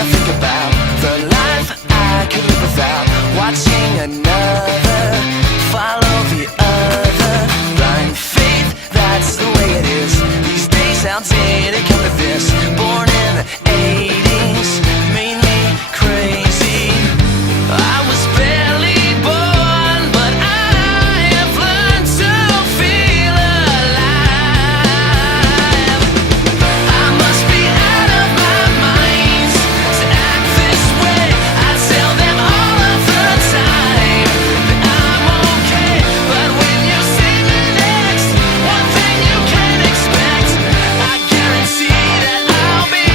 I think about the life I could live without watching another follow the other. Blind faith, that's the way it is. These days how did it come to this? Born in the 80s, made me crazy. I was barely born, but I have learned to feel alive. I must be out of my mind to act this way. I tell them all of the time that I'm okay, but when you see me next, one thing you can expect, I guarantee that I'll be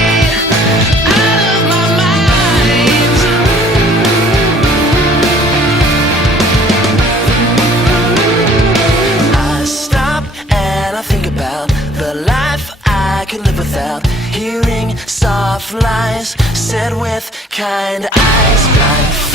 out of my mind. I stop and I think about the life I could live without hearing soft lies said with kind eyes. Blind